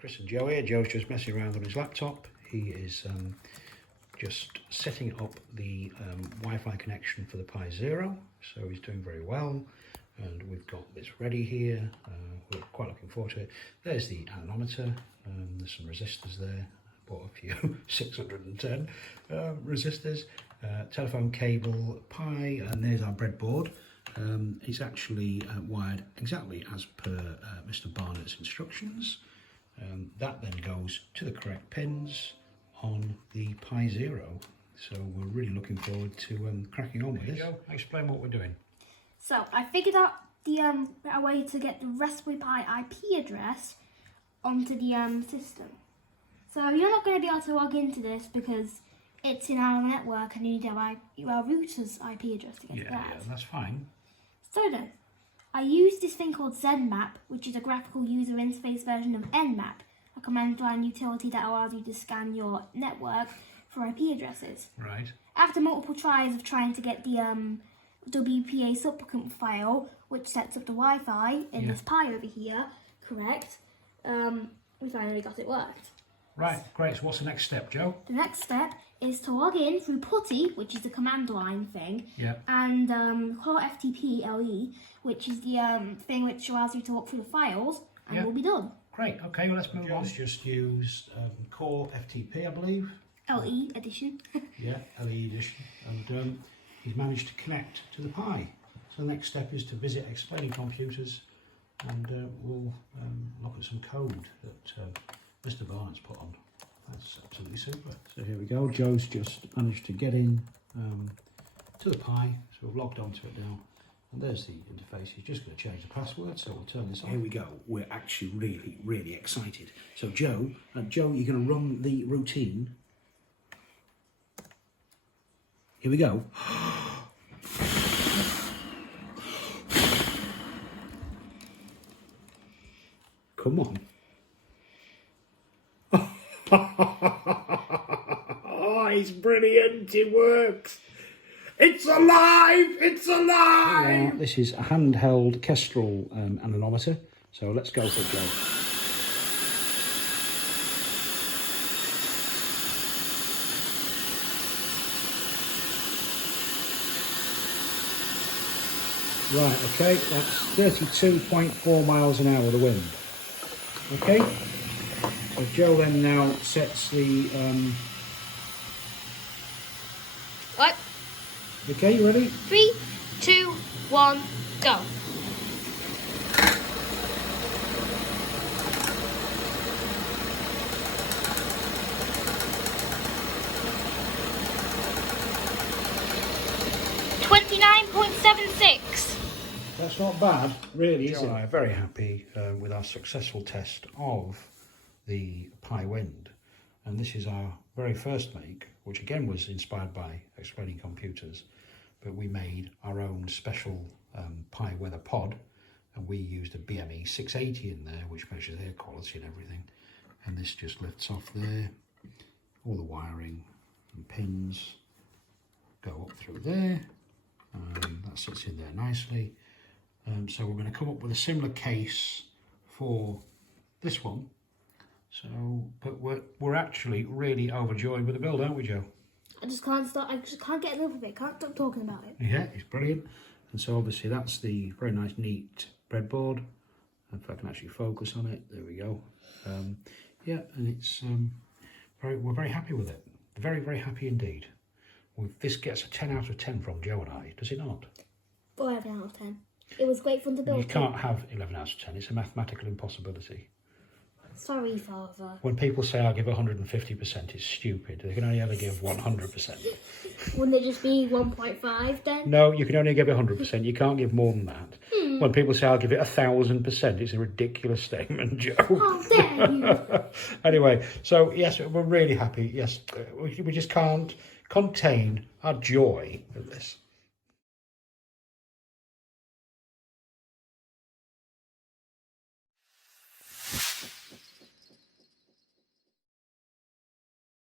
Chris and Joe here. Joe's just messing around on his laptop. He is just setting up the Wi-Fi connection for the Pi Zero, so he's doing very well. And we've got this ready here. We're quite looking forward to it. There's the anemometer. There's some resistors there. I bought a few 610 resistors. Telephone cable, Pi, and there's our breadboard. It's actually wired exactly as per Mr. Barnett's instructions. That then goes to the correct pins on the Pi Zero. So we're really looking forward to cracking on with this. Joe, explain what we're doing. So I figured out the better way to get the Raspberry Pi IP address onto the system. So you're not going to be able to log into this because it's in our network and you need our router's IP address to get that. Yeah, that's fine. So then, I use this thing called ZenMap, which is a graphical user interface version of Nmap, a command line utility that allows you to scan your network for IP addresses. Right. After multiple tries of trying to get the WPA supplicant file, which sets up the Wi-Fi in this Pi over here, correct, we finally got it worked. Right, great. So what's the next step, Joe? The next step is to log in through PuTTY, which is the command line thing, and call FTP LE, which is the thing which allows you to look through the files, and we'll be done. Great. Okay, well, let's move on. Just use Core FTP, I believe. LE edition. Yeah, LE edition. And he's managed to connect to the Pi. So the next step is to visit Explaining Computers, and we'll look at some code that Mr. Barnett's put on. That's absolutely super. So here we go. Joe's just managed to get in to the Pi. So we've logged onto it now. And there's the interface. He's just going to change the password. So we'll turn this on. Here we go. We're actually really, really excited. So Joe, you're going to run the routine. Here we go. Come on. Oh, it's brilliant, it works. It's alive, it's alive. This is a handheld Kestrel anemometer, so let's go for it, Joe. Right, okay, that's 32.4 miles an hour, the wind. Okay, so Joe then now sets the... Right. Okay, you ready? 3, 2, 1, go. .76. That's not bad, really, is it? Joe and I are very happy with our successful test of the Pi Wind. And this is our very first make, which again was inspired by Explaining Computers. But we made our own special Pi weather pod. And we used a BME 680 in there, which measures air quality and everything. And this just lifts off there. All the wiring and pins go up through there. That sits in there nicely. So we're going to come up with a similar case for this one. So, but we're actually really overjoyed with the build, aren't we, Joe? I just can't get enough of it. Can't stop talking about it. Yeah, it's brilliant. And so obviously that's the very nice, neat breadboard. If I can actually focus on it, there we go. Yeah, and it's we're very happy with it. Very, very happy indeed. This gets a 10 out of 10 from Joe and I, does it not? 11 out of 10. It was great fun to build. You can't have 11 out of 10. It's a mathematical impossibility. Sorry, Father. When people say I give 150%, it's stupid. They can only ever give 100%. Wouldn't it just be 1.5 then? No, you can only give 100%. You can't give more than that. When people say I'll give it 1,000%, it's a ridiculous statement, Joe. How dare you? Anyway, so yes, we're really happy. Yes, we just can't contain our joy at this.